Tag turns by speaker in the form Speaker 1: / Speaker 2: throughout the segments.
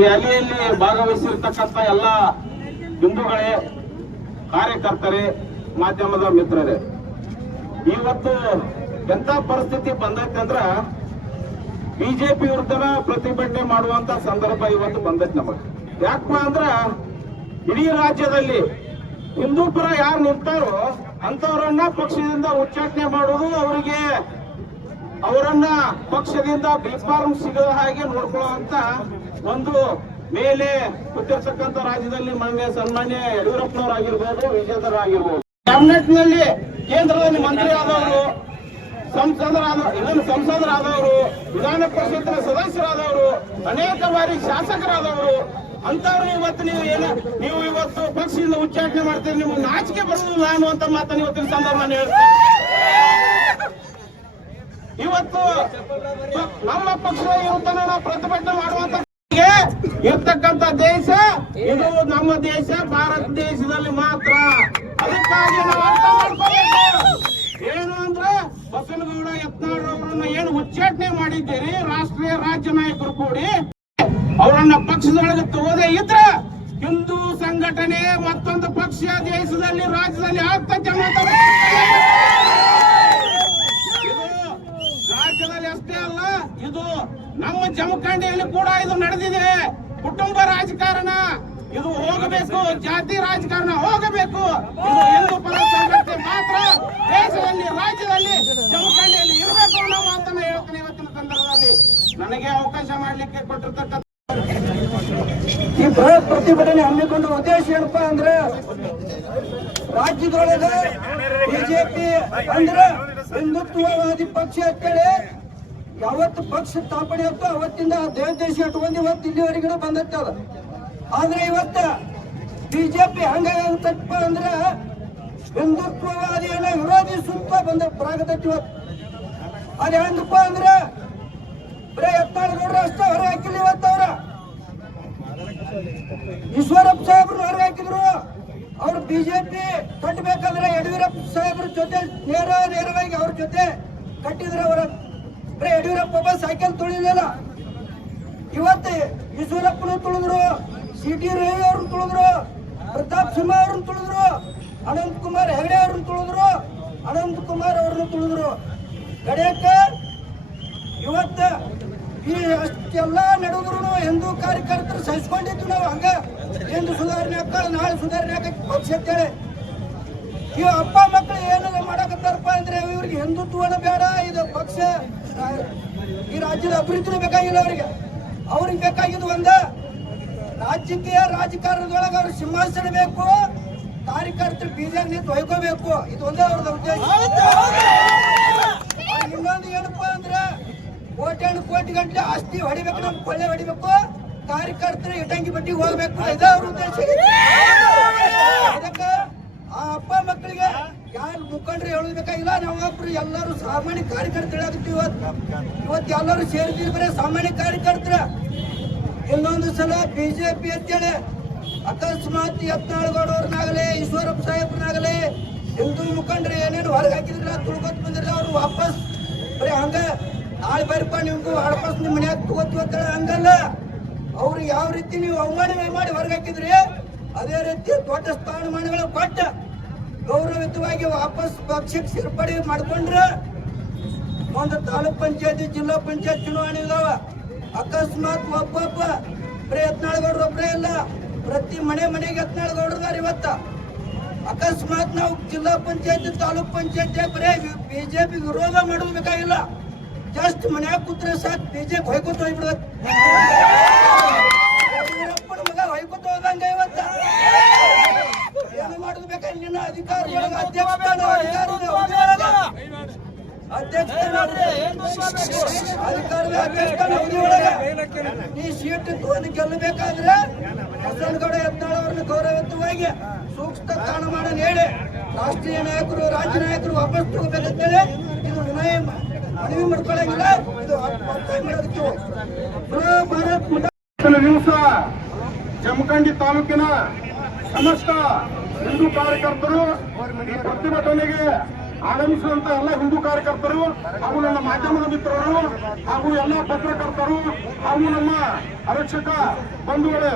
Speaker 1: ರ್ಯಾಲಿಯಲ್ಲಿ ಭಾಗವಹಿಸಿರ್ತಕ್ಕಂಥ ಎಲ್ಲ ಹಿಂದೂಗಳೇ, ಕಾರ್ಯಕರ್ತರೇ, ಮಾಧ್ಯಮದ ಮಿತ್ರರೇ, ಇವತ್ತು ಎಂತ ಪರಿಸ್ಥಿತಿ ಬಂದೈತೆ ಅಂದ್ರ ಬಿಜೆಪಿ ವಿರುದ್ಧನ ಪ್ರತಿಭಟನೆ ಮಾಡುವಂತ ಸಂದರ್ಭ ಇವತ್ತು ಬಂದೈತೆ ನಮಗೆ. ಯಾಕಪ್ಪ ಅಂದ್ರ ಇಡೀ ರಾಜ್ಯದಲ್ಲಿ ಹಿಂದೂ ಪರ ಯಾರು ನಿಂತಾರೋ ಅಂತವರನ್ನ ಪಕ್ಷದಿಂದ ಉಚ್ಚಾಟನೆ ಮಾಡುವುದು ಅವರಿಗೆ ಅವರನ್ನ ಪಕ್ಷದಿಂದ ಬಿಫಾರ್ಮ್ ಸಿಗೋ ಹಾಗೆ ನೋಡ್ಕೊಳ್ಳುವಂತ ಒಂದು ಮೇಲೆ ಕುತ್ತಿರ್ತಕ್ಕಂಥ ರಾಜ್ಯದಲ್ಲಿ ಮಾನ್ಯ ಸನ್ಮಾನ್ಯ ಯಡಿಯೂರಪ್ಪನವರಾಗಿರ್ಬೋದು, ವಿಜೇತರಾಗಿರ್ಬೋದು. ಕ್ಯಾಬಿನೆಟ್ನಲ್ಲಿ ಕೇಂದ್ರದಲ್ಲಿ ಮಂತ್ರಿ ಆದವರು ಸಂಸದರಾದ ಇದನ್ನು ಸಂಸದರಾದವರು, ವಿಧಾನ ಪರಿಷತ್ತಿನ ಸದಸ್ಯರಾದವರು, ಅನೇಕ ಬಾರಿ ಶಾಸಕರಾದವರು ಅಂತವ್ರು ಇವತ್ತು ನೀವು ಏನ, ನೀವು ಇವತ್ತು ಪಕ್ಷದಿಂದ ಉಚ್ಚಾಟನೆ ಮಾಡ್ತೀರಿ, ನಿಮ್ಗೆ ನಾಚಿಕೆ ಬರೋದು ನಾನು ಅಂತ ಮಾತನ್ನು ಇವತ್ತಿನ ಸಂದರ್ಭ ಹೇಳ್ತೀನಿ. ಇವತ್ತು ನಮ್ಮ ಪಕ್ಷ ಇವತ್ತನ ಪ್ರತಿಭಟನೆ ಮಾಡುವಂತ ಇರ್ತಕ್ಕಂತ ದೇಶ ಇದು ನಮ್ಮ ದೇಶ, ಭಾರತ ದೇಶದಲ್ಲಿ ಮಾತ್ರ. ಅದಕ್ಕಾಗಿ ಏನು ಅಂದ್ರೆ ಬಸವನಗೌಡ ಯತ್ನಾಳ್ ಅವರನ್ನ ಏನು ಉಚ್ಚಾಟನೆ ಮಾಡಿದ್ದೀರಿ, ರಾಷ್ಟ್ರೀಯ ರಾಜ್ಯ ನಾಯಕರು ಕೂಡಿ, ಅವರನ್ನ ಪಕ್ಷದೊಳಗೆ ತಗೋದೇ ಇದ್ರ ಹಿಂದೂ ಸಂಘಟನೆ ಮತ್ತೊಂದು ಪಕ್ಷ ದೇಶದಲ್ಲಿ, ರಾಜ್ಯದಲ್ಲಿ ಆಗ್ತದೆ ರಾಜ್ಯದಲ್ಲಿ ಅಷ್ಟೇ ಅಲ್ಲ, ಇದು ನಮ್ಮ ಜಮಖಂಡಿಯಲ್ಲಿ ಕೂಡ ಇದು ನಡೆದಿದೆ. ಕುಟುಂಬ ರಾಜಕಾರಣ. ಇದು ಹೋಗಬೇಕು ಜಾತಿ ರಾಜಕಾರಣ ಹೋಗಬೇಕು. ಇದು ಹಿಂದೂ. ಪರ ಸಂಘಟನೆ ಮಾತ್ರ. ದೇಶದಲ್ಲಿ ರಾಜ್ಯದಲ್ಲಿ ಜಮಖಂಡಿಯಲ್ಲಿ ಇರಬೇಕು ಅನ್ನೋ ಮಾತನ್ನ ಹೇಳ್ತೇನೆ ಇವತ್ತಿನ ಸಂದರ್ಭದಲ್ಲಿ. ನನಗೆ ಅವಕಾಶ ಮಾಡಲಿಕ್ಕೆ ಕೊಟ್ಟಿರ್ತಕ್ಕಂಥ
Speaker 2: ಈ ಬೃಹತ್ ಪ್ರತಿಭಟನೆ ಹಮ್ಮಿಕೊಂಡ ಉದ್ದೇಶ ಏನಪ್ಪಾ ಅಂದ್ರೆ ರಾಜ್ಯದೊಳಗೆ ಬಿಜೆಪಿ ಅಂದ್ರೆ ಹಿಂದುತ್ವವಾದಿ ಪಕ್ಷ ಅಂತೇಳಿ ಯಾವತ್ತು ಪಕ್ಷ ಸ್ಥಾಪನೆ ಆಯ್ತು ಅವತ್ತಿಂದ ದೇಶ ಇಟ್ಕೊಂಡು ಇವತ್ತು ಇಲ್ಲಿವರೆಗೂ ಬಂದತ್ತೆ ಅದ. ಆದ್ರೆ ಇವತ್ತ ಬಿಜೆಪಿ ಹಂಗಪ್ಪ ಅಂದ್ರೆ ಹಿಂದುತ್ವವಾದಿಯನ್ನ ವಿರೋಧಿಸುತ್ತ ಬಂದ ಬರಾಗತೈತಿ ಇವತ್ತು. ಅದ ಹೆಂಗಪ್ಪ ಅಂದ್ರೆ ಬರೇ ಎತ್ತಾಳಗೌಡ್ರು ಅಷ್ಟೇ ಹೊರ ಹಾಕಿಲ್ಲ ಇವತ್ತು ಅವ್ರ. ಈಶ್ವರಪ್ಪ ಸಾಹೇಬ್ರು ಹೊರ ಹಾಕಿದ್ರು. ಅವ್ರು ಬಿಜೆಪಿ ಕಟ್ಟಬೇಕಂದ್ರೆ ಯಡಿಯೂರಪ್ಪ ಸಾಹೇಬ್ರ ಜೊತೆ ನೇರ ನೇರವಾಗಿ ಅವ್ರ ಜೊತೆ ಕಟ್ಟಿದ್ರೆ ಅವರ ಬರೀ ಯಡಿಯೂರಪ್ಪ ಒಬ್ಬ ಸೈಕಲ್ ತುಳಿಲಿಲ್ಲ ಇವತ್ತು ಈಶ್ವರಪ್ಪನು ತುಳಿದ್ರು, ಸಿ ಟಿ ರವಿ ಅವ್ರನ್ನ ತುಳಿದ್ರು, ಪ್ರತಾಪ್ ಸಿಂಹ ಅವ್ರನ್ನ ತುಳಿದ್ರು, ಅನಂತ್ ಕುಮಾರ್ ಹೆಗಡೆ ಅವ್ರನ್ನ ತುಳಿದ್ರು, ಅನಂತ್ ಕುಮಾರ್ ಅವ್ರನ್ನ ತುಳಿದ್ರು. ಗಡಿಯಕ್ಕ ಇವತ್ತು ಈ ಅಷ್ಟೆಲ್ಲ ನಡೆದ್ರು ಹಿಂದೂ ಕಾರ್ಯಕರ್ತರು ಸಹಿಸ್ಕೊಂಡಿದ್ವಿ ನಾವು ಹಂಗ. ಎಂದು ಸುಧಾರಣೆ ಆಗ್ತಾ ನಾಳೆ ಸುಧಾರಣೆ ಆಗಕ್ಕೆ ಪಕ್ಷ ಅಂತೇಳಿ. ಇವ ಅಪ್ಪ ಮಕ್ಕಳು ಏನೆಲ್ಲ ಮಾಡಕತ್ತಾರಪ್ಪ ಅಂದ್ರೆ ಇವ್ರಿಗೆ ಹಿಂದುತ್ವನ ಬೇಡ, ಇದು ಪಕ್ಷ. ಈ ರಾಜ್ಯದ ಅಭಿವೃದ್ಧಿ ಬೇಕಾಗಿಲ್ಲ ಅವರಿಗೆ. ಅವ್ರಿಗೆ ಬೇಕಾಗಿದ್ದು ಒಂದ ರಾಜ್ಯಕ್ಕೆ ರಾಜಕಾರಣದೊಳಗೆ ಅವ್ರ ಸಿಂಹಾಸನ ಬೇಕು ಕಾರ್ಯಕರ್ತರು ಬೀಜ ನಿಂತು ಹೊಯ್ಕೋಬೇಕು. ಇದು ಒಂದೇ ಅವ್ರದ್ದು ಉದ್ದೇಶ. ಇನ್ನೊಂದು ಏನಪ್ಪಾ ಅಂದ್ರೆ ಕೋಟ್ಯಾನು ಕೋಟಿ ಗಂಟೆ ಆಸ್ತಿ ಹೊಡಿಬೇಕು ನಮ್ ಕೊಳ್ಳೆ ಹೊಡಿಬೇಕು. ಕಾರ್ಯಕರ್ತರು ಇಟಂಗಿ ಬಟ್ಟಿ ಹೋಗ್ಬೇಕು. ಇದೇ ಅವ್ರ ಉದ್ದೇಶ. ಅದಕ್ಕೆ ಆ ಅಪ್ಪ ಮಕ್ಕಳಿಗೆ ಯಾರು ಮುಖಂಡರು ಹೇಳಬೇಕಾಗಿಲ್ಲ ನಾವೊಬ್ರು ಎಲ್ಲರೂ ಸಾಮಾನ್ಯ ಕಾರ್ಯಕರ್ತರು ಇವತ್ತು ಇವತ್ತು ಎಲ್ಲರೂ ಸೇರಿದ್ದೀವಿ ಬರೀ ಸಾಮಾನ್ಯ ಕಾರ್ಯಕರ್ತರ. ಇನ್ನೊಂದು ಸಲ ಬಿಜೆಪಿ ಅಂತೇಳಿ ಅಕಸ್ಮಾತ್ ಯತ್ನಾಳ್ಗೌಡವ್ರನ್ನಾಗಲಿ, ಈಶ್ವರಪ್ಪ ಸಾಹೇಬ್ರನ್ನಾಗಲಿ, ಹಿಂದೂ ಮುಖಂಡರು ಏನೇನು ಹೊರಗೆ ಹಾಕಿದ್ರಲ್ಲ, ತುಳ್ಕೊತ್ ಬಂದಿರಲ್ಲ, ಅವ್ರು ವಾಪಸ್ ಬರೀ ಹಂಗ ನಾಳೆ ಬರ್ಪ, ನಿಮ್ಗೂ ವಾಪಸ್ ನಿಮ್ಮ ಮನ್ಯಾಗ ತಗೋತೀವಿ ಅಂತೇಳಿ ಹಂಗಲ್ಲ. ಅವ್ರು ಯಾವ ರೀತಿ ನೀವು ಅವಮಾನ ಮಾಡಿ ಹೊರಗೆ ಹಾಕಿದ್ರಿ, ಅದೇ ರೀತಿ ದೊಡ್ಡ ಸ್ಥಾನಮಾನಗಳು ಕೊಟ್ಟ ಗೌರವಿತವಾಗಿ ವಾಪಸ್ ಪಕ್ಷಕ್ಕೆ ಸೇರ್ಪಡೆ ಮಾಡ್ಕೊಂಡ್ರೆ ಒಂದು ತಾಲೂಕ್ ಪಂಚಾಯತಿ, ಜಿಲ್ಲಾ ಪಂಚಾಯತ್ ಚುನಾವಣೆ ಇದಾವ. ಅಕಸ್ಮಾತ್ ಒಬ್ಬೊಬ್ಬ ಬರೀ ಯತ್ನಾಳಗೌಡ್ರು ಒಬ್ಬರೇ ಇಲ್ಲ ಪ್ರತಿ ಮನೆ ಮನೆಗೆ ಯತ್ನಾಳ್ಗೌಡ್ರದಾರ ಇವತ್ತ. ಅಕಸ್ಮಾತ್ ನಾವು ಜಿಲ್ಲಾ ಪಂಚಾಯತಿ, ತಾಲೂಕ್ ಪಂಚಾಯತಿ ಬರೇ ಬಿಜೆಪಿ ವಿರೋಧ ಮಾಡೋದು ಬೇಕಾಗಿಲ್ಲ. ಜಸ್ಟ್ ಮನ್ಯಾಗ ಕೂತ್ರೆ ಸಾಕು, ಬಿಜೆಪಿ ಹೊಯ್ಕೋತ ಹೋಗ್ಬಿಡತ್ ಯಡಿಯೂರಪ್ಪನ ಮಗ ಹೊಯ್ಕೋತ ಹೋದಂಗ ಇವತ್ತ. ನೀ ಸೀಟ್ ಗೆಲ್ಲಬೇಕಾದ್ರೆ ಬಸನಗೌಡ ಯತ್ನಾಳ್ ಅವರನ್ನು ಗೌರವಯುತವಾಗಿ ಸೂಕ್ತ ಸ್ಥಾನ ಮಾಡನ್ ಹೇಳಿ ರಾಷ್ಟ್ರೀಯ ನಾಯಕರು ರಾಜ್ಯ ನಾಯಕರು ವಾಪಸ್ ತಗೋಬೇಕಂತೇಳಿ ಇದು ವಿನಯ ಮನವಿ ಮಾಡ್ಕೊಳ್ಳಂಗಿಲ್ಲ. ಇದು ಆತ್ಮಹತ್ಯೆ ಮಾಡೋದಕ್ಕೆ
Speaker 3: ದಿವಸ ಜಮಖಂಡಿ ತಾಲೂಕಿನ ಸಮಸ್ತ ಹಿಂದೂ ಕಾರ್ಯಕರ್ತರು ಈ ಪ್ರತಿಭಟನೆಗೆ ಆಗಮಿಸಿದಂತ ಎಲ್ಲ ಹಿಂದೂ ಕಾರ್ಯಕರ್ತರು ಹಾಗೂ ನನ್ನ ಮಾಧ್ಯಮದ ಮಿತ್ರರು ಹಾಗೂ ಎಲ್ಲ ಪತ್ರಕರ್ತರು ಹಾಗೂ ನಮ್ಮ ಅರಕ್ಷಕ ಬಂಧುಗಳು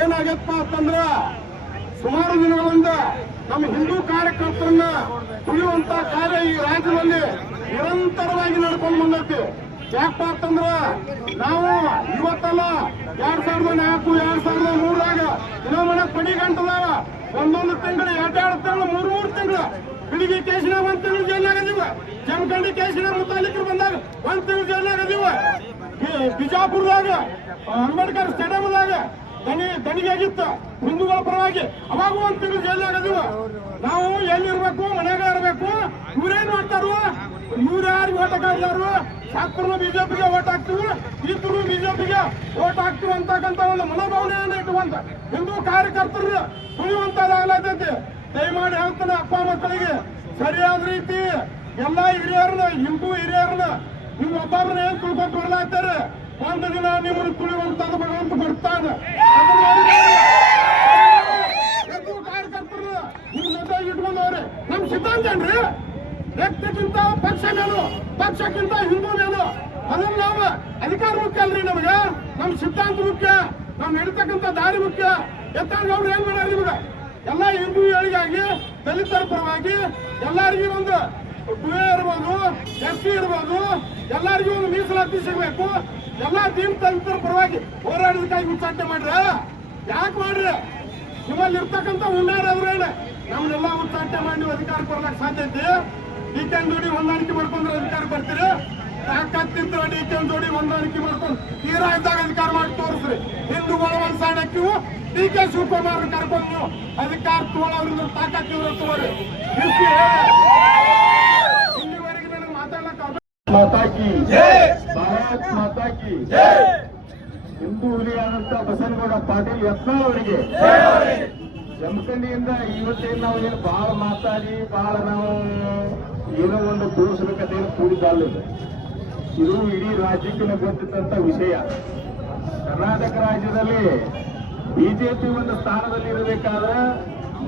Speaker 3: ಏನಾಗತ್ತಪ್ಪ ಅಂತಂದ್ರ ಸುಮಾರು ದಿನಗಳಿಂದ ನಮ್ಮ ಹಿಂದೂ ಕಾರ್ಯಕರ್ತರನ್ನ ತುಳಿಯುವಂತ ಕಾರ್ಯ ಈ ರಾಜ್ಯದಲ್ಲಿ ನಿರಂತರವಾಗಿ ನಡ್ಕೊಂಡು ಬಂದೈತಿ. ಯಾಕಪ್ಪ ಅಂತಂದ್ರ ನಾವು ಇವತ್ತಲ್ಲ ಎರಡ್ ಸಾವಿರದ ನಾಲ್ಕು, ಎರಡ್ ಸಾವಿರದ ಮೂರದಾಗ ಚುನಾವಣೆ ಪಡಿ ಒಂದೊಂದು ತಿಂಗಳು ಎರಡೆರಡು ತಿಂಗಳು, ಮೂರು ಮೂರು ತಿಂಗಳು. ಬಿಡಿಗಿ ಕೇಸಿನ ಒಂದ್ ತಿಂಗಳು ಜೈಲಾಗದೀವ ಜಮಖಂಡಿ ಕೇಸಿನ ಮುತಾಲಿಕರು ಬಂದಾಗ ಒಂದ್ ತಿಂಗಳು ಜೈಲಾಗದೀವ ಬಿಜಾಪುರದಾಗ ಅಂಬೇಡ್ಕರ್ ಸ್ಟೇಡಿಯಂದಾಗ ದನಿ ದನಿಗಾಗಿತ್ತು ಹಿಂದೂಗಳ ಪರವಾಗಿ ಅವಾಗ ಒಂದ್ ತಿಂಗಳು ನಾವು ಎಲ್ಲಿರ್ಬೇಕು ಮನೆಯಾಗ ಇರ್ಬೇಕು ಇವ್ರೇನ್ ಮಾಡ್ತಾರು? ಇವ್ರು ಓಟ್ ಹಾಕಿದಾರು ಶಾಸ್ತ್ರನು ಬಿಜೆಪಿಗೆ ಓಟ್ ಹಾಕ್ತಿವಿ. ಇದ್ರು ಬಿಜೆಪಿಗೆ ಓಟ್ ಹಾಕ್ತಿವಿ ಅಂತಕ್ಕಂತ ಒಂದು ಮನೋಭಾವನೆಯನ್ನು ಇಟ್ಟುವಂತ ಹಿಂದೂ ಕಾರ್ಯಕರ್ತರು ತುಳಿಯುವಂತದಾಗ್ಲತೈತಿ ದಯಮಾಡಿ ಹೇಳ್ತಾನೆ ಅಪ್ಪ ಮಕ್ಕಳಿಗೆ, ಸರಿಯಾದ ರೀತಿ ಎಲ್ಲಾ ಹಿರಿಯರನ್ನ, ಹಿಂದೂ ಹಿರಿಯರನ್ನ ನೀವು ಒಬ್ಬರನ್ನ ಏನ್ ತಿಳ್ಕೊಂಡು ಬರ್ಲಾಗ್ತಾರೆ? ಒಂದು ದಿನ ನಿಮ್ಮನ್ನು ಹಿಂದೂ ಕಾರ್ಯಕರ್ತರು ಇಟ್ಕೊಂಡವ್ರೆ. ನಮ್ ಸಿದ್ಧಾಂತ ಏನ್ರಿ? ವ್ಯಕ್ತಿಗಿಂತ ಪಕ್ಷ ಮೇಲು ಪಕ್ಷಕ್ಕಿಂತ ಹಿಂದೂ ಮೇಲು. ಅದನ್ನ ನಾವು ಅಧಿಕಾರ ಮುಖ್ಯ ಅಲ್ರಿ ನಮಗೆ. ನಮ್ ಸಿದ್ಧಾಂತ ಮುಖ್ಯ ನಾವ್ ನಡೀತಕ್ಕಂತ ದಾರಿ ಮುಖ್ಯ. ಎತ್ತಾಗ ಅವ್ರು ಏನ್ ಮಾಡ್ಯಾರ ನಿಮ್ಗೆ ಎಲ್ಲ ಹಿಂದೂ ಏಳಿಗಾಗಿ ದಲಿತರ ಪರವಾಗಿ ಎಲ್ಲರಿಗೂ ಒಂದು ಇರ್ಬೋದು ಎಸ್ ಸಿ ಇರ್ಬೋದು ಎಲ್ಲರಿಗೂ ಒಂದು ಮೀಸಲಾತಿ ಸಿಗ್ಬೇಕು. ಎಲ್ಲಾ ದೀನ್ ದಲಿತರ ಪರವಾಗಿ ಹೋರಾಡೋದಕ್ಕಾಗಿ ಉಚ್ಚಾಟನೆ ಮಾಡ್ರ? ಯಾಕೆ ಮಾಡ್ರಿ? ನಿಮ್ಮಲ್ಲಿ ಇರ್ತಕ್ಕಂಥ ಉಂಡಾರವ್ರೇನೆ ನಮ್ಮನ್ನೆಲ್ಲ ಉಚ್ಚಾಟನೆ ಮಾಡಿ ನೀವು ಅಧಿಕಾರ ಸಾಧ್ಯ ಐತಿ? ಡಿ ಕೆ ಜೋಡಿ ಹೊಂದಾಣಿಕೆ ಮಾಡ್ಕೊಂಡ್ರೆ ಅಧಿಕಾರ ಬರ್ತೀರಿ? ತಾಕತ್ತಿಂತ ಡಿ ಕೆ ಜೋಡಿ ಹೊಂದಾಣಿಕೆ ಮಾಡ್ಕೊಂಡು ತೀರಾ ಇದ್ದಾಗ ಅಧಿಕಾರ ಮಾಡಿ ತೋರಿಸ್ರಿ. ಹಿಂದೂಗಳ ಒಂದು ಸಾಣಕ್ಕಿವು ಡಿ ಕೆ ಶಿವಕುಮಾರ್ ಕರ್ಕೊಂಡು ಅಧಿಕಾರ ತಗೊಳ್ಳೋದ್ರಿಂದ ತಾಕತ್ತಿವ್ರ ತೋರಿ ಮಾತಾ ಕಿ ಭಾರತ್ ಮಾತಾ ಕಿ ಹಿಂದೂ ಹುಲಿಯಾದಂತ ಬಸನಗೌಡ ಪಾಟೀಲ್ ಯತ್ನಾಳ್ ಅವರಿಗೆ. ಜಮಖಂಡಿಯಿಂದ ಇವತ್ತೇನು ನಾವು ಏನು ಬಹಳ ಮಾತಾಡಿ ಬಹಳ ನಾವು ಏನೋ ಒಂದು ತೋರಿಸ್ಬೇಕಂತ ಕಥೆಯನ್ನು ಕೂಡಿದ್ದಲ್ಲ ಇದು. ಇಡೀ ರಾಜ್ಯಕ್ಕೆ ಗೊತ್ತಿದ್ದಂತ ವಿಷಯ. ಕರ್ನಾಟಕ ರಾಜ್ಯದಲ್ಲಿ ಬಿಜೆಪಿ ಒಂದು ಸ್ಥಾನದಲ್ಲಿ ಇರಬೇಕಾದ್ರೆ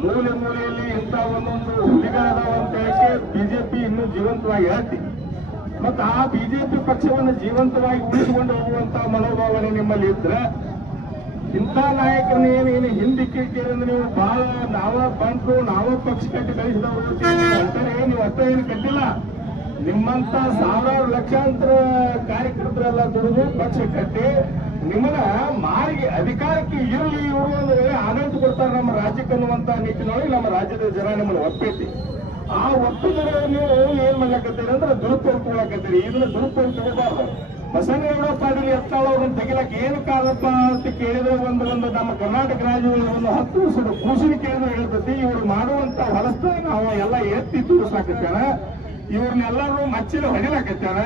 Speaker 3: ಮೂಲೆ ಮೂಲೆಯಲ್ಲಿ ಇಂಥ ಒಂದೊಂದು ಹುಲಿಗಾದ ಅಂತ ಹೇಳಿ ಬಿಜೆಪಿ ಇನ್ನೂ ಜೀವಂತವಾಗಿ ಹೇಳ್ತಿ ಮತ್ತು ಆ ಬಿಜೆಪಿ ಪಕ್ಷವನ್ನು ಜೀವಂತವಾಗಿ ಉಳಿಸಿಕೊಂಡು ಹೋಗುವಂತ ಮನೋಭಾವನೆ ನಿಮ್ಮಲ್ಲಿ ಇದ್ರೆ ಇಂಥ ನಾಯಕರನ್ನ ಏನೇನು ಹಿಂದಿಕ್ಕಿರ್ತೀರಿ ಅಂದ್ರೆ ನೀವು ಬಹಳ ನಾವ ಬಂದು ನಾವ ಪಕ್ಷ ಕಟ್ಟಿ ಬೆಳೆಸಿದವರು ಅಂತಾರೆ. ನೀವು ಅರ್ಥ ಏನು ಕಟ್ಟಿಲ್ಲ. ನಿಮ್ಮಂತ ಸಾವಿರಾರು ಲಕ್ಷಾಂತರ ಕಾರ್ಯಕರ್ತರೆಲ್ಲ ದುಡಿದು ಪಕ್ಷ ಕಟ್ಟಿ ನಿಮ್ಮನ್ನ ಮಾರಿಗೆ ಅಧಿಕಾರಕ್ಕೆ ಇರಲಿ ಇವರು ಅಂದ್ರೆ ಆನಂದ ಕೊಡ್ತಾರೆ ನಮ್ಮ ರಾಜ್ಯಕ್ಕೆ ಅನ್ನುವಂತ ನಿಟ್ಟಿನೊಳಗೆ ನಮ್ಮ ರಾಜ್ಯದ ಜನ ನಿಮ್ಮನ್ನು ಒಪ್ಪೈತಿ ಆ ಒಪ್ಪಿಗೆಗಳನ್ನು ಏನ್ ಮಾಡ್ಲಕತ್ತೀರಿ ಅಂದ್ರೆ ದುರುಪಯೋಗ ತಗೊಳಕತ್ತೀರಿ ಇದನ್ನ ದುರುಪಯೋಗ ತಗೋಬಾರ್ದು. ಬಸವನಗೌಡ ಪಾಟೀಲ್ ಎತ್ತಾಳ ಅವ್ರನ್ನ ತೆಗಿಲಕ್ಕೆ ಏನು ಕಾರಪ್ಪ ಅಂತ ಕೇಳಿದ್ರೆ ಒಂದು ಒಂದು ನಮ್ಮ ಕರ್ನಾಟಕ ರಾಜ್ಯದಲ್ಲಿ ಒಂದು ಹತ್ತು ವರ್ಷದ ಕೂಸಿನ ಕೇಳಿದ್ರೆ ಹೇಳ್ತತಿ, ಇವ್ರು ಮಾಡುವಂತ ಹೊಲಸ್ತ ನಾವು, ಎಲ್ಲ ಎತ್ತಿ ತೋರಿಸಾಕತ್ತಾರ ಇವ್ರನ್ನೆಲ್ಲರೂ ಮಚ್ಚಿನ ಹೊಡಿಲಾಕತ್ತಾರ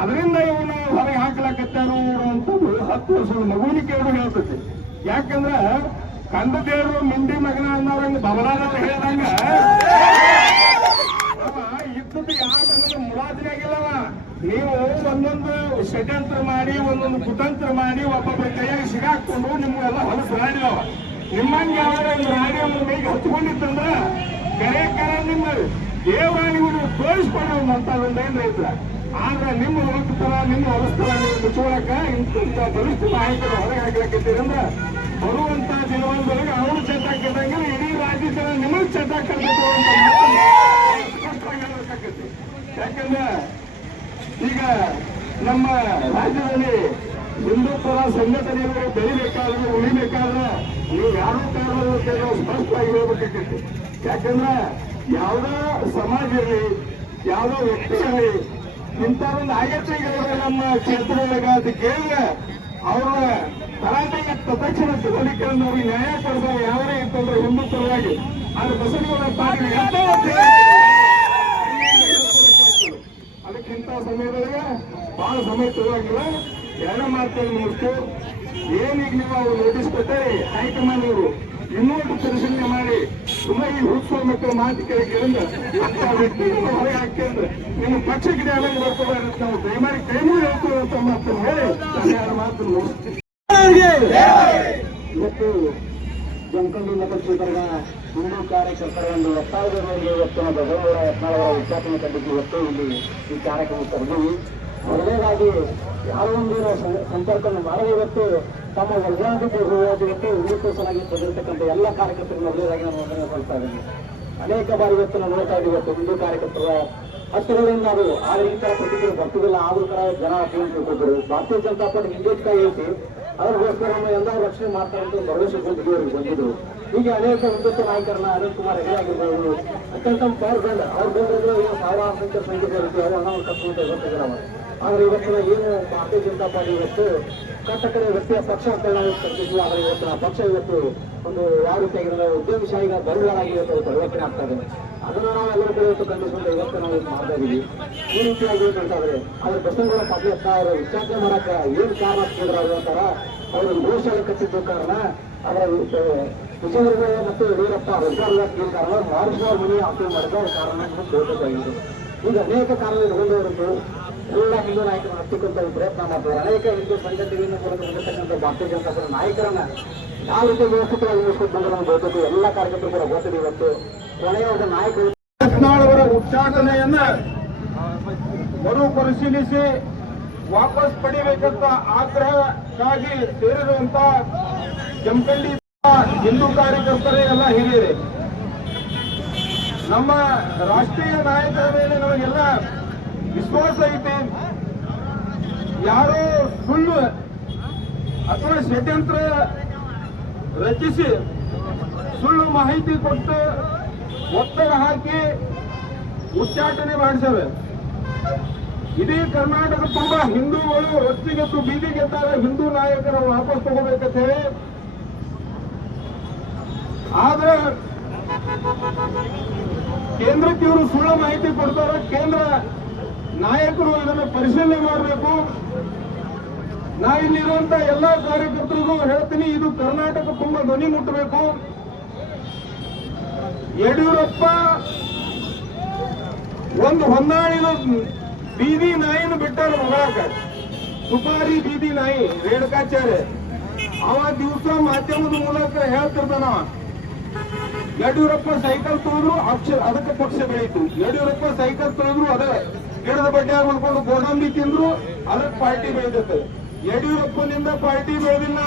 Speaker 3: ಅದರಿಂದ ಇವ್ರನ್ನ ಹೊರಗೆ ಹಾಕ್ಲಾಕತ್ತಾರ ಅಂತದ್ದು ಹತ್ತು ವರ್ಷದ ಮಗುವಿನ ಕೇಳಿದ್ರು ಹೇಳ್ತತಿ. ಯಾಕಂದ್ರ ಕಂದದೇವರು, ಮಿಂಡಿ ಮಗನ ಅನ್ನೋರಂಗ ಬಬಲಾಗ ಹೇಳ್ದಂಗ ಇದ್ದದ್ದು ಯಾವ ಮುಲಾಜಿನಾಗಿಲ್ಲವ ನೀವು ಒಂದೊಂದು ಷಡ್ಯಂತ್ರ ಮಾಡಿ, ಒಂದೊಂದು ಕುತಂತ್ರ ಮಾಡಿ ಒಬ್ಬೊಬ್ಬರ ಕೈಯಾಗಿ ಸಿಗಾಕೊಂಡು ನಿಮ್ಗೆಲ್ಲ ಹೊಲಸು ರಾಡಿಯವ ನಿಮ್ಮಂಗೆ ಯಾವಾಗ ಒಂದು ರಾಡಿಯೋ ಕೈಗೆ ಹಚ್ಕೊಂಡಿತ್ತಂದ್ರ ಕರೆ ಕರೆ ನಿಮ್ಮ ನೀವು ತೋರಿಸ್ಕೊಂಡು ಅಂತ ಒಂದೇನು ರೈತರ ಆದ್ರೆ ನಿಮ್ಮ ಹೊಲಸ್ತರ ನಿಮ್ಮ ಹೊಲಸ್ತರ ನೀವು ಮುಚ್ಚೋಳಕ ಇಂಥ ಬಲಿಷ್ಠ ಮಾಹಿತಿ ಹೊರಗೆ ಹಾಕ್ಲಕತ್ತೀರಿ ಅಂದ್ರ ಬರುವಂತ ದಿನವೊಂದೊಳಗೆ ಅವರು ಚಟ ಹಾಕಿದಂಗೆ ಇಡೀ ರಾಜ್ಯ ಜನ ನಿಮಗೆ ಚಟ ಹಾಕಬೇಕು ಅಂತ ಮಾತನ್ನ ಸ್ಪಷ್ಟವಾಗಿ ಹೇಳ್ಬೇಕಾಗತ್ತೆ. ಯಾಕಂದ್ರೆ ಈಗ ನಮ್ಮ ರಾಜ್ಯದಲ್ಲಿ
Speaker 4: ಹಿಂದುತ್ವದ ಸಂಘಟನೆಗಳು ಬೆಳಿಬೇಕಾದ್ರೆ, ಉಳಿಬೇಕಾದ್ರೆ ನೀವು ಯಾರು ಕಾರಣ ಸ್ಪಷ್ಟವಾಗಿ ಹೇಳ್ಬೇಕಾಗಿತ್ತು ಯಾಕಂದ್ರೆ ಯಾವುದೋ ಸಮಾಜ ಇರಲಿ, ಯಾವುದೋ ವ್ಯಕ್ತಿ ಇರಲಿ, ಇಂಥ ಒಂದು ಅಗತ್ಯಗಳಿವೆ ನಮ್ಮ ಕ್ಷೇತ್ರದೊಳಗೆ ಅದು ಕೇಳಿದ್ರೆ ಅವರ ತರಾಟೆಗೆ ತಕ್ಷಣ ತಗೊಳ್ಳಿಕ್ಕೆ ಅವ್ರಿಗೆ ನ್ಯಾಯ ಕೊಡ್ತಾರೆ ಯಾವೇ ಇತ್ತಂದ್ರೆ ಹಿಂದುತ್ವವಾಗಿ ಬಸವನಗೌಡ ಪಾಟೀಲ್ ಸಮಯದೊಳಗೆ ಬಹಳ ಸಮಯ ತಗೊಳಂಗಿಲ್ಲ. ಎರಡು ಮಾತುಗಳು ಮುಗಿಸ್ತು. ಏನೀಗ ನೀವು ಅವ್ರು ನೋಟಿಸ್ ಕೊಟ್ಟರೆ ಹೈಕಮಾಂಡ್ ಅವರು ಇನ್ನೊಂದು ಪರಿಶೀಲನೆ ಮಾಡಿ. ಸುಮ್ಮನೆ ಈ ಹುಚ್ಚು ಮಕ್ಕಳ ಮಾತು ಕೇಳಿದ್ರಿಂದ ಅಂತ ವ್ಯಕ್ತಿಗಳು ಹೊರಗೆ ಹಾಕಿದ್ರೆ ನಿಮ್ಮ ಪಕ್ಷಕ್ಕೆ ನ್ಯಾಯ ಬರ್ತದೆ ಅಂತ ನಾವು ದಯಮಾಡಿ ಕೈ ಮುಗಿ ಹೇಳ್ತೀವಿ ಅಂತ ಮಾತನ್ನು ಹೇಳಿ. ನಾನು ಮಾತು ಇವತ್ತು ಜಮಖಂಡಿ ಮತಕ್ಷೇತ್ರದ ಹಿಂದೂ ಕಾರ್ಯಕರ್ತರ ಒಂದು ಒತ್ತಾಯದ ಮೇರೆಗೆ ಇವತ್ತು ನಾವು ಬಸವನಗೌಡ ಯತ್ನಾಳವರ ಉದ್ಘಾಟನೆ ಕಂಡಿದ್ದು ಇವತ್ತು ಇಲ್ಲಿ ಈ ಕಾರ್ಯಕ್ರಮ ಕರೆದಿವಿ ಮೊದಲನೇದಾಗಿ ಯಾವ ಒಂದು ಸಂಪರ್ಕವನ್ನು ಮಾಡದೆ ಇವತ್ತು ತಮ್ಮ ವರ್ಗಾವಣೆ ಇವತ್ತು ಹಿಂದುತ್ವಸಲಾಗಿ ಬಂದಿರತಕ್ಕಂಥ ಎಲ್ಲ ಕಾರ್ಯಕರ್ತರು ಮೊದಲನೇದಾಗಿ ನಾನು ವಂದನೆ ಕೊಡ್ತಾ ಇದ್ದೀನಿ ಅನೇಕ ಬಾರಿ ಇವತ್ತು ನಾವು ನೋಡ್ತಾ ಇದ್ದೀವಿ ಇವತ್ತು ಹಿಂದೂ ಕಾರ್ಯಕರ್ತರ. ಹತ್ತುಗಳಿಂದ ಅದು ಆ ರೀತಿಯ ಪ್ರತಿಕ್ರಿಯೆ ಬರ್ತಿದ್ದಿಲ್ಲ. ಆದ್ರೂ ಕೂಡ ಜನ ತಿಳ್ಕೊತಾರೆ ಭಾರತೀಯ ಜನತಾ ಪಾರ್ಟಿ ಹಿಂದೂತ್ಕಾಯಿ ಐತಿ ನಮ್ಮ ಎಲ್ಲ ರಕ್ಷಣೆ ಮಾಡ್ತಾರೆ ಅಂತ ಭರವಸೆ ಕೊಟ್ಟಿದ್ದು ಅವ್ರಿಗೆ ಬಂದಿದ್ರು. ಹೀಗೆ ಅನೇಕ ಹಿಂದುತ್ವ ನಾಯಕರನ್ನ ಅನಂತ್ ಕುಮಾರ್ ಹೆಗಡೆ ಆಗಿರ್ಬೋದು, ಅತ್ಯಂತ ಪವರ್ ಬ್ಯಾಂಡ್ ಅವ್ರು ಬಂದಿದ್ರು, ಈಗ ಸಾವಿರಾರು ಸಂಖ್ಯೆ ಸಂಖ್ಯೆ ಇರುತ್ತೆ ಅವು ಹಣ ಕಟ್ಟುವಂತ ಅವರು ಆದ್ರೆ ಇವತ್ತಿನ ಏನು ಭಾರತೀಯ ಜನತಾ ಪಾರ್ಟಿ ಇವತ್ತು ಕಟ್ಟಕಡೆ ವ್ಯಕ್ತಿಯ ಪಕ್ಷ ಅಂತ ನಾವು ಕರ್ತಿದ್ವಿ ಆದ್ರೆ ಇವತ್ತಿನ ಪಕ್ಷ ಇವತ್ತು ಒಂದು ಯಾವ ರೀತಿಯಾಗಿರೋ ಉದ್ಯಮಶಾಹಿಗಳ ಬಂಡವಾಳಾಗಿ ಇವತ್ತು ಪರಿವರ್ತನೆ ಆಗ್ತಾ ಇದೆ. ಅದನ್ನ ನಾವು ಎಲ್ಲರ ಕಡೆ ಇವತ್ತು ಕಂಡುಕೊಂಡು ಇವತ್ತು ನಾವು ಮಾಡ್ತಾ ಇದೀವಿ. ಈ ರೀತಿಯಾಗಿ ಅಂತಂದ್ರೆ ಅವ್ರ ಬಸವನಗೌಡ ಪಾಟೀಲ್ ಹತ್ರ ಅವರು ವಿಚಾರಣೆ ಮಾಡಕ್ಕ ಏನ್ ಕಾರಣ ಕೇಂದ್ರ ಅಂತಾರ, ಅವರು ಗೋಶಾಲೆ ಕಟ್ಟಿದ್ದ ಕಾರಣ, ಅವರ ವಿಜಯನಗರ ಮತ್ತು ಯಡಿಯೂರಪ್ಪ ಏನ್ ಕಾರಣ ಮಾರುಷವರ ಮನೆ ಆಫೀಸ್ ಮಾಡಿದ ಕಾರಣ ಬೇಕಾಗಿದೆ ಈಗ ಅನೇಕ ಕಾರಣ ಇಟ್ಕೊಂಡವರು ಎಲ್ಲ ಹಿಂದೂ ನಾಯಕರನ್ನು ಹತ್ತಿಕ್ಕಂತ ಪ್ರಯತ್ನ ಮಾಡ್ತಾರೆ ಅನೇಕ ಹಿಂದೂ ಸಂಘಟನೆಗಳಿಂದ ಮೂಲಕ ಬಂದಿರತಕ್ಕಂಥ ಭಾರತೀಯ ಜನತಾ ಪಕ್ಷದ ನಾಯಕರನ್ನ ಯಾವ ರೀತಿ ವ್ಯವಸ್ಥಿತವಾಗಿ ಉಳಿಸ್ಕೊಂಡು ಬಂದ್ರೆ ನಮ್ಗೆ ಗೊತ್ತಿದೆ ಎಲ್ಲ ಕಾರ್ಯಕರ್ತರು ಕೂಡ ಗೊತ್ತಿದೆ ಇವತ್ತು.
Speaker 3: ಪರಿಶೀಲಿಸಿ ಉಚ್ಚಾಟನೆಯನ್ನ ಮರುಪರಿಶೀಲಿಸಿ ವಾಪಸ್ ಪಡಿಬೇಕಂತ ಆಗ್ರಹಕ್ಕಾಗಿ ಸೇರಿರುವಂತ ಕೆಂಪಳ್ಳಿ ಹಿಂದೂ ಕಾರ್ಯಕರ್ತರೇ ಎಲ್ಲ ಹಿರಿಯರೇ, ನಮ್ಮ ರಾಷ್ಟ್ರೀಯ ನಾಯಕರ ಮೇಲೆ ನಮಗೆಲ್ಲ ವಿಶ್ವಾಸ ಐತೆ. ಯಾರೋ ಸುಳ್ಳು ಅಥವಾ ಷಡ್ಯಂತ್ರ ರಚಿಸಿ ಸುಳ್ಳು ಮಾಹಿತಿ ಕೊಟ್ಟು ಒತ್ತಡ ಹಾಕಿ ಉಚ್ಚಾಟನೆ ಮಾಡಿಸವೆ. ಇಡೀ ಕರ್ನಾಟಕ ತುಂಬಾ ಹಿಂದೂಗಳು ರೊಚ್ಚಿಗೆದ್ದು ಬೀದಿ ಗೆದ್ದಾಗ ಹಿಂದೂ ನಾಯಕರು ವಾಪಸ್ ತಗೋಬೇಕಂತ ಹೇಳಿ ಆದ್ರೆ ಕೇಂದ್ರಕ್ಕೆ ಇವರು ಸುಳ್ಳು ಮಾಹಿತಿ ಕೊಡ್ತಾರೆ. ಕೇಂದ್ರ ನಾಯಕರು ಇದನ್ನು ಪರಿಶೀಲನೆ ಮಾಡಬೇಕು. ನಾ ಇಲ್ಲಿರುವಂತ ಎಲ್ಲಾ ಕಾರ್ಯಕರ್ತರಿಗೂ ಹೇಳ್ತೀನಿ, ಇದು ಕರ್ನಾಟಕ ತುಂಬಾ ಧ್ವನಿ ಮುಟ್ಟಬೇಕು. ಯಡಿಯೂರಪ್ಪ, ಒಂದು ಹೊನ್ನಾಳಿನ ಬೀದಿ ನಾಯಿನ ಬಿಟ್ಟಾರ ಮಗಳಾಕ. ಸುಪಾರಿ ಬೀದಿ ನಾಯಿ, ರೇಣುಕಾಚಾರ್ಯ. ಅವ ದಿವಸ ಮಾಧ್ಯಮದ ಮೂಲಕ ಹೇಳ್ತಿರ್ತಾನ. ಯಡಿಯೂರಪ್ಪ ಸೈಕಲ್ ತೊಳೆದ್ರು ಅಕ್ಷ, ಅದಕ್ಕೆ ಪಕ್ಷ ಬೆಳೀತು. ಯಡಿಯೂರಪ್ಪ ಸೈಕಲ್ ತೊಳೆದ್ರು ಅದ ಗಿಡದ ಬಡ್ಡೆ ಮಾಡ್ಕೊಂಡು ಗೋಡಂಬಿ ತಿಂದ್ರು, ಅದಕ್ಕೆ ಪಾರ್ಟಿ ಬೆಳೆದಿತ್ತು. ಯಡಿಯೂರಪ್ಪನಿಂದ ಪಾರ್ಟಿ ಬೆಳೆದಿಲ್ಲ.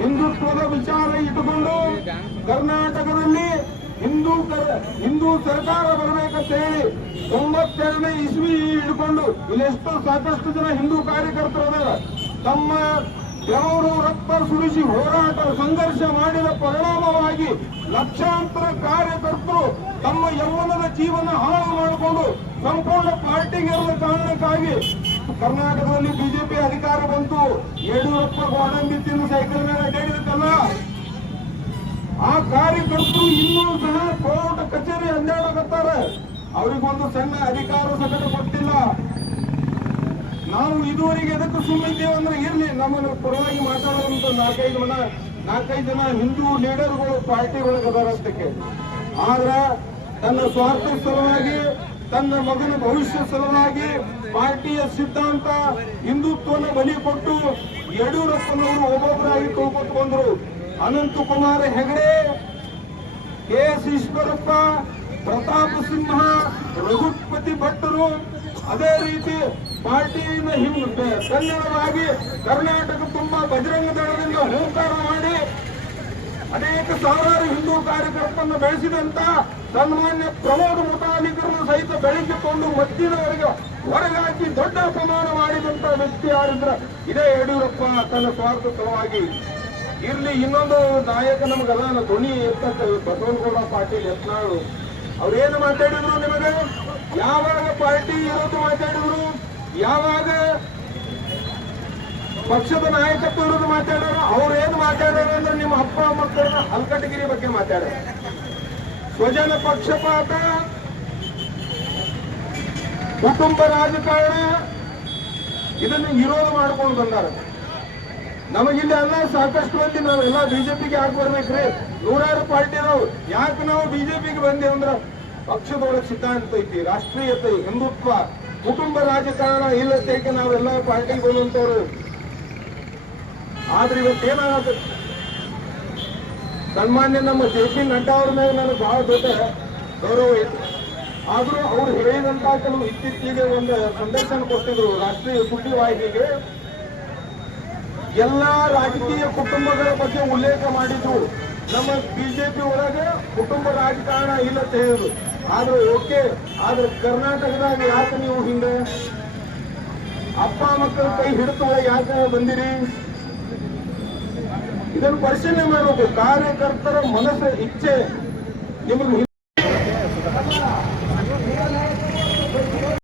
Speaker 3: ಹಿಂದುತ್ವದ ವಿಚಾರ ಇಟ್ಟುಕೊಂಡು ಕರ್ನಾಟಕದಲ್ಲಿ ಹಿಂದೂ ಹಿಂದೂ ಸರ್ಕಾರ ಬರಬೇಕಂತ ಹೇಳಿ ತೊಂಬತ್ತೆರಡನೇ ಇಸ್ವಿ ಹಿಡ್ಕೊಂಡು ಇಲ್ಲೆಷ್ಟೋ ಸಾಕಷ್ಟು ಜನ ಹಿಂದೂ ಕಾರ್ಯಕರ್ತರು ಅದಾರ ತಮ್ಮ ಬೆವರು ರಕ್ತ ಸುರಿಸಿ ಹೋರಾಟ, ಸಂಘರ್ಷ ಮಾಡಿದ ಪರಿಣಾಮವಾಗಿ ಲಕ್ಷಾಂತರ ಕಾರ್ಯಕರ್ತರು ತಮ್ಮ ಯೌವನದ ಜೀವನ ಹಾಳು ಮಾಡಿಕೊಂಡು ಸಂಪೂರ್ಣ ಪಾರ್ಟಿಗೆ ಕಾರಣಕ್ಕಾಗಿ ಕರ್ನಾಟಕದಲ್ಲಿ ಬಿಜೆಪಿ ಅಧಿಕಾರ ಬಂತು. ಯಡಿಯೂರಪ್ಪ ಗೋಡಂಬಿ ತಿಂದು ಸೈಕಲ್ ಮೇಲೆ ಅಡ್ಡಾಡಿದಕ್ಕಲ್ಲ ಆ ಕಾರ್ಯಕರ್ತರು ಇನ್ನೂ ಸಹ ಕೋರ್ಟ್ ಕಚೇರಿ ಅಡ್ಡಾಡಕತ್ತಾರೆ ಅವರಿಗೊಂದು ಸಣ್ಣ ಅಧಿಕಾರ ಸಕಟ ಕೊಟ್ಟಿಲ್ಲ. ನಾವು ಇದುವರೆಗೆ ಎದಕ್ಕೆ ಸುಮ್ಮಿದ್ದೇವೆ ಅಂದ್ರೆ ಇರ್ಲಿ, ನಮ್ಮನ್ನು ಪರವಾಗಿ ಮಾತಾಡುವಂತ ನಾಲ್ಕೈದು ಜನ ನಾಲ್ಕೈದು ಜನ ಹಿಂದೂ ಲೀಡರ್ಗಳು ಪಾರ್ಟಿಗಳಿಗೆ ಅಂತಕ್ಕೆ ಆದ್ರ ತನ್ನ ಸ್ವಾರ್ಥ ಸಲುವಾಗಿ, ತನ್ನ ಮಗನ ಭವಿಷ್ಯ ಸಲುವಾಗಿ ಪಾರ್ಟಿಯ ಸಿದ್ಧಾಂತ ಹಿಂದುತ್ವನ ಬಲಿ ಕೊಟ್ಟು ಯಡಿಯೂರಪ್ಪನವರು ಒಬ್ಬೊಬ್ಬರಾಗಿ ಕಳ್ಕೊತ್ಕೊಂಡ್ರು ಅನಂತ ಕುಮಾರ್ ಹೆಗಡೆ, ಕೆ ಎಸ್ ಈಶ್ವರಪ್ಪ, ಪ್ರತಾಪ ಸಿಂಹ, ರಘುಪತಿ ಭಟ್ಟರು ಅದೇ ರೀತಿ ಪಾರ್ಟಿಯಿಂದ ಕನ್ನಡವಾಗಿ ಕರ್ನಾಟಕ ತುಂಬಾ ಬಜರಂಗ ದಳದಿಂದ ಹೂಂಕಾರ ಮಾಡಿ ಅನೇಕ ಸಾವಿರಾರು ಹಿಂದೂ ಕಾರ್ಯಕರ್ತರನ್ನು ಬೆಳೆಸಿದಂತ ಸನ್ಮಾನ್ಯ ಪ್ರಮೋದ್ ಮುತಾಲಿಕರನ್ನು ಸಹಿತ ಬೆಳೆಸಿಕೊಂಡು ಮತ್ತಿನವರೆಗೆ ಹೊರಗಾಕಿ ದೊಡ್ಡ ಅಪಮಾನ ಮಾಡಿದಂತ ವ್ಯಕ್ತಿ ಯಾರಿದ್ರ? ಇದೇ ಯಡಿಯೂರಪ್ಪ, ತನ್ನ ಸ್ವಾರ್ಥ ಇರ್ಲಿ, ಇನ್ನೊಂದು ನಾಯಕ ನಮಗೆಲ್ಲ ಧ್ವನಿ ಇರ್ತಕ್ಕ ಬಸವನಗೌಡ ಪಾಟೀಲ್, ಯತ್ನಾಳು. ಅವ್ರೇನು ಮಾತಾಡಿದ್ರು ನಿಮಗೆ? ಯಾವಾಗ ಪಾರ್ಟಿ ಇರೋದು ಮಾತಾಡಿದ್ರು? ಯಾವಾಗ ಪಕ್ಷದ ನಾಯಕತ್ವ ಇರೋದು ಮಾತಾಡೋರು ಅವ್ರೇನು ಮಾತಾಡೋರು ಅಂದ್ರೆ ನಿಮ್ಮ ಅಪ್ಪ ಮಕ್ಕಳನ್ನ ಹಲ್ಕಟಗಿರಿ ಬಗ್ಗೆ ಮಾತಾಡೋರು ಸ್ವಜನ ಪಕ್ಷಪಾತ, ಕುಟುಂಬ ರಾಜಕಾರಣ, ಇದನ್ನು ಇರೋದು ಮಾಡ್ಕೊಂಡು ಬಂದಾರ. ನಮಗಿಲ್ಲಿ ಎಲ್ಲ ಸಾಕಷ್ಟು ಮಂದಿ ನಾವೆಲ್ಲ ಬಿಜೆಪಿಗೆ ಯಾಕೆ ಬರ್ಬೇಕ್ರಿ? ನೂರಾರು ಪಾರ್ಟಿ ನಾವು ಯಾಕೆ ನಾವು ಬಿಜೆಪಿಗೆ ಬಂದೇವ್ ಅಂದ್ರ ಪಕ್ಷದೊಳಗೆ ಸಿದ್ಧಾಂತ ಐತಿ, ರಾಷ್ಟ್ರೀಯತೆ, ಹಿಂದುತ್ವ, ಕುಟುಂಬ ರಾಜಕಾರಣ ಇಲ್ಲತೇಕೆ ನಾವೆಲ್ಲ ಪಾರ್ಟಿಗೆ ಬಂದಂತವ್ರು. ಆದ್ರೆ ಇವತ್ತೇನಾಗ ಸನ್ಮಾನ್ಯ ನಮ್ಮ ಜೆ ಪಿ ನಡ್ಡಾ ಅವ್ರ ಮೇಲೆ ನನಗೆ ಬಹಳ ದೊಡ್ಡ ಗೌರವ ಐತಿ. ಆದ್ರೂ ಅವ್ರು ಹೇಳಿದಂತ ಕೆಲವು ಇತ್ತೀಚೆಗೆ ಒಂದು ಸಂದರ್ಶನ ಕೊಟ್ಟಿದ್ರು ರಾಷ್ಟ್ರೀಯ ಸುದ್ದಿವಾಹಿನಿಗೆ. ಎಲ್ಲಾ ರಾಜಕೀಯ ಕುಟುಂಬಗಳ ಬಗ್ಗೆ ಉಲ್ಲೇಖ ಮಾಡಿದ್ರು ನಮ್ಮ ಬಿಜೆಪಿ ಒಳಗೆ ಕುಟುಂಬ ರಾಜಕಾರಣ ಇಲ್ಲ ಹೇಳಿದ್ರು ಆದ್ರೆ ಓಕೆ, ಆದ್ರೆ ಕರ್ನಾಟಕದಾಗ ಯಾಕೆ ನೀವು ಹಿಂದೆ? ಅಪ್ಪ ಮಕ್ಕಳ ಕೈ ಹಿಡಿತು ಯಾಕೆ ಬಂದಿರಿ? ಇದನ್ನು ಪರಿಶೀಲನೆ ಮಾಡಬೇಕು. ಕಾರ್ಯಕರ್ತರ ಮನಸ್ಸು, ಇಚ್ಛೆ ನಿಮಗೆ